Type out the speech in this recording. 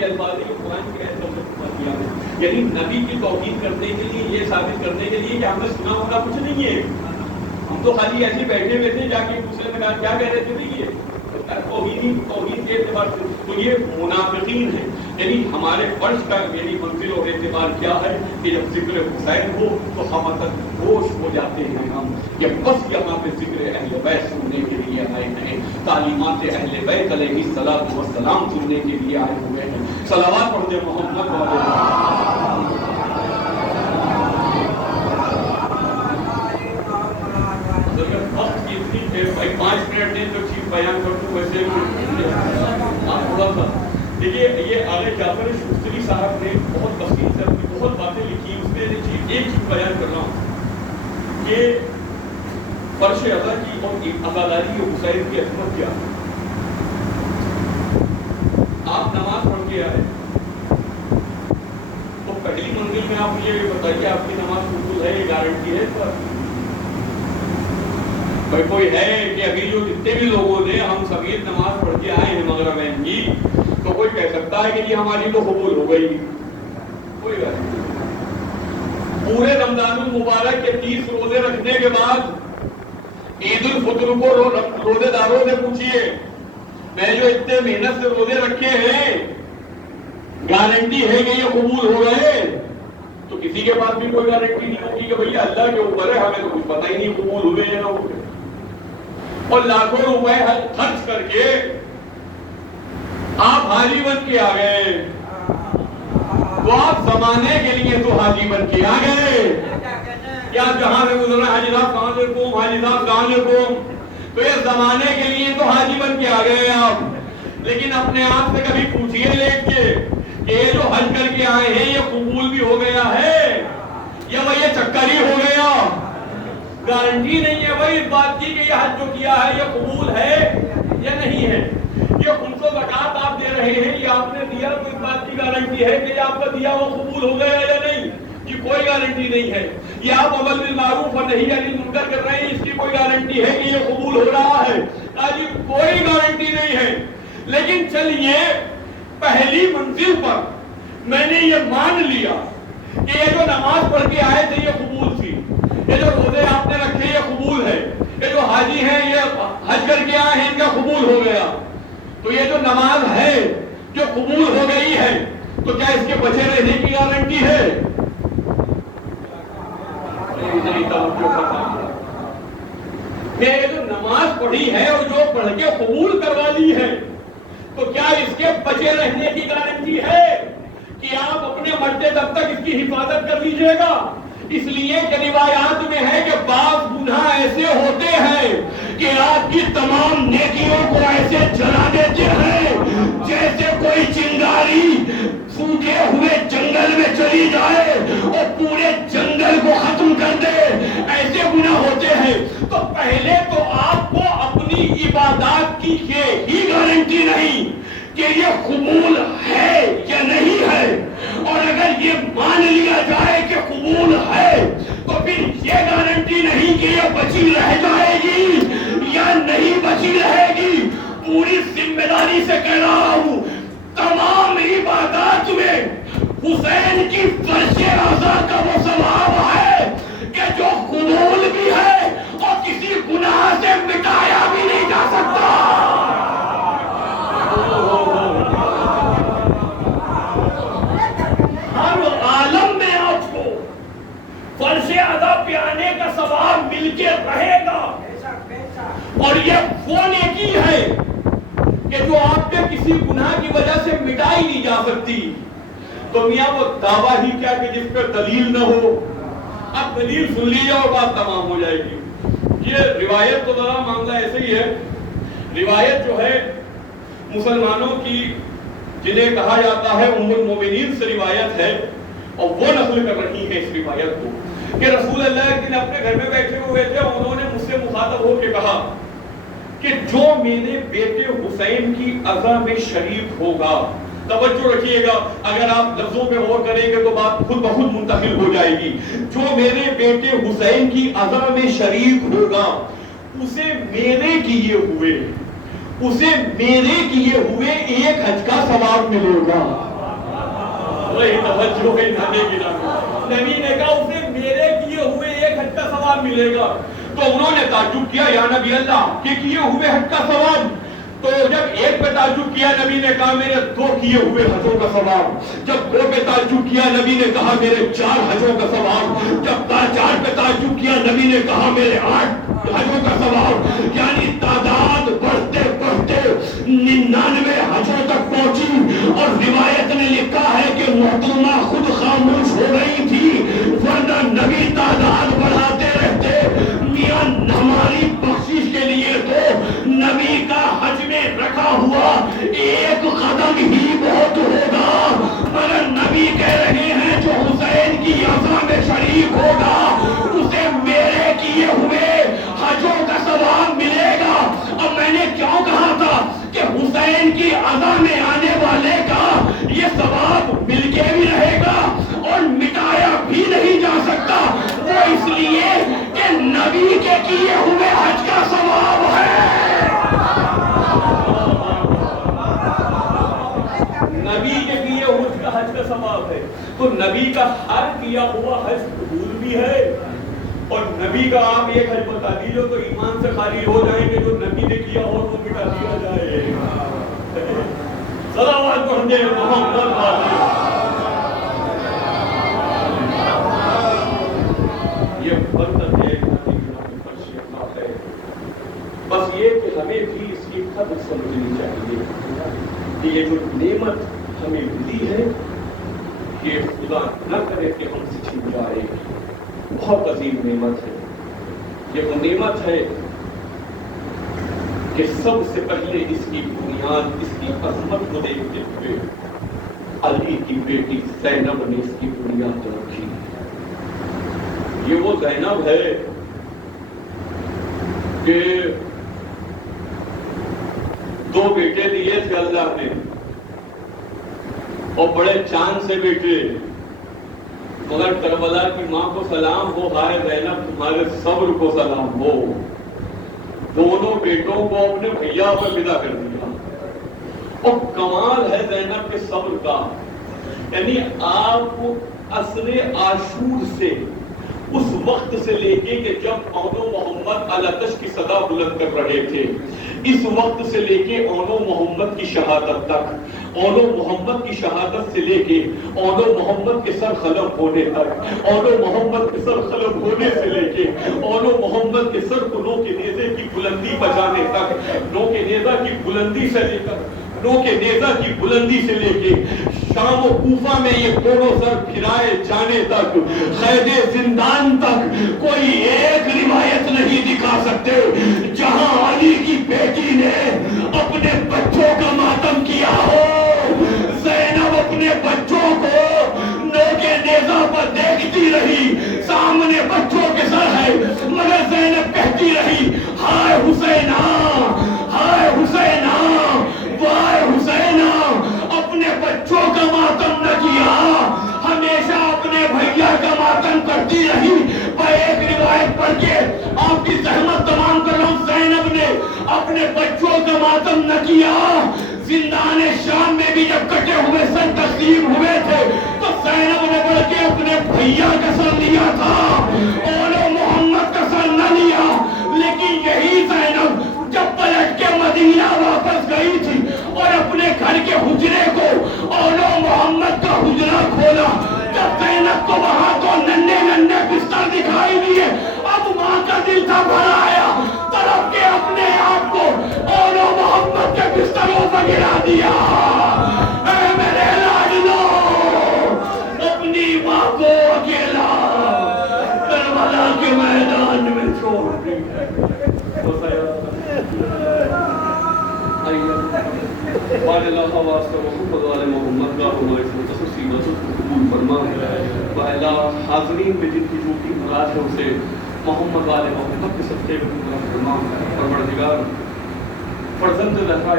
کے الفاظ ہیں، یہ قرآن کی آیت کا کیا ہے. یعنی نبی کی توہین کرنے کے لیے، یہ ثابت کرنے کے لیے کہ ہم نے سنا ہونا کچھ نہیں ہے، ہم تو خالی ایسے بیٹھے ہوئے تھے، جا کے دوسرے میں کیا کہہ رہے تھے نہیں یہ توہین کے اعتبار سے تو یہ منافقین ہیں. یعنی ہمارے فرض کا یعنی منزل اور اعتبار کیا ہے کہ جب ذکر حسین ہو تو ہم ہوش ہو جاتے ہیں ہم کہ بس یہاں پہ ذکر اہل بیت سننے کے لیے آئے ہیں، تعلیمات اہل بیت علیہ الصلوۃ والسلام سننے کے لیے آئے ہوئے ہیں. صلوات پڑھ دے محمد بھائی 5 منٹ دیں تو چیز بیان کر دوں. ویسے تھوڑا سا دیکھیے، یہ آغا جعفر شفتری صاحب نے بہت وسیع سے اپنی بہت باتیں لکھی. اس میں ایک چیز بیان کر رہا ہوں کہ فرش ادا کی اور عزاداری حسین کی عظمت کیا ہے. آپ نماز پڑھ کے آئے تو پہلی منزل میں آپ یہ بتائیے آپ کی نماز قبول ہے، یہ گارنٹی ہے اس بات کی؟ بھائی کوئی ہے کہ ابھی جو جتنے بھی لوگوں نے ہم سبھی نماز پڑھ کے آئے ہیں مغربین کی، تو کوئی کہہ سکتا ہے کہ یہ ہماری تو قبول ہو گئی؟ کوئی بات نہیں. پورے رمضان المبارک کے 30 روزے رکھنے کے بعد عید الفطر کو روزے داروں سے پوچھیے میں جو اتنے محنت سے روزے رکھے ہیں گارنٹی ہے کہ یہ قبول ہو گئے؟ تو کسی کے پاس بھی کوئی گارنٹی نہیں ہوگی کہ بھئی اللہ کے اوپر ہے، ہمیں تو کچھ پتہ ہی نہیں قبول ہوئے یا نہ ہوئے. اور لاکھوں روپے خرچ کر کے آپ حاجی بن کے آ گئے، تو آپ زمانے کے لیے تو حاجی بن کے آ گئے. کیا جہاں سے گزرنا حاجی صاحب کہاں سے قوم، حاجی صاحب کہاں سے قوم، تو یہ زمانے کے لیے تو حاجی بن کے آ گئے آپ. لیکن اپنے آپ سے کبھی پوچھئے لیٹ کے کہ یہ جو حج کر کے آئے ہیں یہ قبول بھی ہو گیا ہے یا وہ یہ چکر ہی ہو گیا؟ گارنٹی نہیں ہے بھائی اس بات کی کہ یہ حج جو کیا ہے یہ قبول ہے یا نہیں ہے. یہ خمس و زکوٰۃ آپ دے رہے ہیں، یہ آپ نے دیا تو اس بات کی گارنٹی ہے کہ یہ آپ کا دیا وہ قبول ہو گیا یا نہیں؟ یہ کوئی گارنٹی نہیں ہے. یہ آپ امر بالمعروف اور نہی عن المنکر کر رہے ہیں، اس کی کوئی گارنٹی ہے کہ یہ قبول ہو رہا ہے؟ کوئی گارنٹی نہیں ہے. لیکن چلیے پہلی منزل پر میں نے یہ مان لیا کہ یہ جو نماز پڑھ کے آئے تھے یہ قبول تھی، یہ جو روزے آپ نے رکھے یہ قبول ہے، یہ جو حاجی ہیں یہ حج کر کے آئے ہیں ان کا قبول ہو گیا. تو یہ جو نماز ہے جو قبول ہو گئی ہے تو کیا اس کے بچے رہنے کی گارنٹی ہے؟ یہ جو نماز پڑھی ہے اور جو پڑھ کے قبول کروا لی ہے تو کیا اس کے بچے رہنے کی گارنٹی ہے کہ آپ اپنے مرتے تب تک اس کی حفاظت کر لیجئے گا؟ اس لیے کہ روایات میں ہے کہ بعض گناہ ایسے ہوتے ہیں کہ آپ کی تمام نیکیوں کو ایسے جلا دیتے ہیں جیسے کوئی چنگاری سوکھے ہوئے جنگل میں چلی جائے اور پورے جنگل کو ختم کر دے. ایسے گناہ ہوتے ہیں. تو پہلے تو آپ کو اپنی عبادات کی یہ ہی گارنٹی نہیں کہ یہ قبول ہے یا نہیں ہے، اور اگر یہ مان لیا جائے کہ قبول ہے تو پھر یہ گارنٹی نہیں کہ یہ بچی رہ جائے گی یا نہیں بچی رہے گی. پوری ذمہ داری سے کہہ رہا ہوں تمام عبادات میں حسین کی فرش اعضا کا وہ ثواب ہے کہ جو قبول بھی ہے اور کسی گناہ سے مٹایا بھی نہیں جا سکتا. ہر عالم میں آپ کو فرش اعضا پہ آنے کا ثواب مل کے رہے گا، اور یہ وہ نیکی ہے کہ جو آپ کے کسی گناہ کی وجہ سے مٹائی نہیں جا سکتی. تو میاں وہ دعویٰ ہی کیا کہ جس پہ دلیل نہ ہو. اب دلیل سن لیجیے اور بات تمام ہو جائے گی. یہ روایت تو ذرا معاملہ ایسے ہی ہے. روایت جو ہے مسلمانوں کی جنہیں کہا جاتا ہے ام المومنین سے روایت ہے، اور وہ نقل کر رہی ہے اس روایت کو کہ رسول اللہ ایک دن اپنے گھر میں بیٹھے ہوئے تھے، انہوں نے مجھ سے مخاطب ہو کے کہا کہ جو میرے بیٹے حسین کی عزا میں شریک ہوگا، توجہ رکھیے گا اگر آپ لفظوں پہ غور کریں گے تو بات خود بخود منتقل ہو جائے گی، جو میرے بیٹے حسین کی عزا میں شریک ہوگا اسے میرے کیے ہوئے اسے میرے کیے ہوئے ایک حج کا ثواب ملے گا. وہی توجہ ہے نبی نے کہا اسے میرے کیے ہوئے ایک حج کا ثواب ملے گا. تو انہوں نے تعجب کیا یا نبی اللہ کہ کیے ہوئے حج کا ثواب. تو جب ایک پہ تعجب کیا نبی نے کہا میرے 2 کیے ہوئے حجوں کا ثواب. جب 2 پہ تعجب کیا نبی نے کہا میرے 4 حجوں کا ثواب. جب 4 پہ تعجب کیا نبی نے کہا میرے 8 حجوں کا ثواب. یعنی تعداد بڑھتے بڑھتے 99 حجوں تک پہنچی. اور روایت نے لکھا ہے کہ محترمہ خود خاموش ہو رہی تھی ورنہ نبی تعداد بڑھاتے رہتے. میاں ہماری بخشش کے لیے تو نبی کا حج میں رکھا ہوا ایک قدم ہی بہت ہوگا. مگر نبی کہہ رہے ہیں جو حسین کی عزا میں شریک ہوگا اسے میرے کیے ہوئے حجوں کا ثواب ملے گا. اب میں نے کیوں کہا تھا کہ حسین کی عزا میں آنے والے کا یہ ثواب مل کے بھی رہے گا اور مٹایا بھی نہیں جا سکتا. وہ اس لیے کہ نبی کے کیے ہوئے حج کا ثواب ہے. نبی کے کیے ہوئے حج کا ثواب ہے. تو نبی کا ہر کیا ہوا حج قبول بھی ہے. اور نبی کا آپ ایک حج بتا دیجئے تو ایمان سے خالی ہو جائیں گے. جو نبی نے کیا ہو وہ مٹا دیا جائے. صلوات پڑھنے محمد یہ برکت ہے. بس یہ کہ ہمیں بھی اس کی قدر سمجھنی چاہیے کہ یہ جو نعمت ہمیں ملی ہے کہ خدا نہ کرے کہ ہم سے چھن جائے. بہت عظیم نعمت ہے. یہ وہ نعمت ہے کہ سب سے پہلے اس کی بنیاد اس کی عظمت کو دیکھتے ہوئے علی کی بیٹی زینب نے اس کی بنیاد رکھی. یہ وہ زینب ہے کہ 2 بیٹے دیے تھے اللہ نے اور بڑے چاند سے بیٹے. مگر کربلا کی ماں کو سلام ہو, ہائے زینب تمہارے صبر کو سلام ہو. دونوں بیٹوں کو اپنے بھیا پر فدا کر دیا. اور کمال ہے زینب کے صبر کا. یعنی آپ عصر عاشور سے اس وقت سے لے کے کہ جب اونو محمد الاتش کی صدا بلند کر رہے تھے اس وقت سے لے کے اونو محمد کی شہادت تک, اونو محمد کی شہادت سے لے کے اونو محمد کے سر قلم ہونے تک, اونو محمد کے سر قلم ہونے سے لے کے اونو محمد کے سر کو نو کے نیزے کی بلندی بجانے تک, نو کے نیزہ کی بلندی سے لے کر نو کے نیزہ کی بلندی سے لے کے شام و کوفہ میں یہ دونوں سر پھرائے جانے تک, قید زندان تک کوئی ایک روایت نہیں دکھا سکتے جہاں علی کی بیٹی نے اپنے بچوں کا ماتم کیا ہو. زینب اپنے بچوں کو نو کے نیزہ پر دیکھتی رہی, سامنے بچوں کے سر ہے مگر زینب کہتی رہی ہائے حسینہ, ہائے حسینہ, وائے حسینہ. اپنے بچوں کا ماتم نہ کیا, ہمیشہ اپنے بھیا کا ماتم کرتی رہی. میں ایک روایت پڑھ کے آپ کی زحمت تمام کر رہا ہوں. زینب نے اپنے بچوں کا ماتم نہ کیا. زندان شام میں بھی جب کٹے ہوئے سر تسلیم ہوئے تھے تو زینب نے بڑھ کے اپنے بھیا کا سر لیا تھا, اولو محمد کا سر نہ لیا. لیکن یہی زینب جب پلٹ کے مدینہ واپس گئی تھی اور اپنے گھر کے حجرے کو اولو محمد کا حجرہ کھولا, جب زینب کو وہاں تو ننھے ننھے بستر دکھائی دیے, اب ماں کا دل تھا بھر آیا, تڑپ کے اپنے آپ کو اولو محمد کے بستروں پر گرا دیا. اے میرے لاڈلو, اپنی ماں کو اکیلا کربلا کے میدان میں چھوڑ دی. قال اللہ واسطہ محمد والے محمد کا ہمارے متصل سیمت قبول فرما. اللہ حاضرین میں جن کی جو کی مراد ہے اسے محمد والے محمد کے صدقے میں قبول فرما. پروردگار فرزند زہرا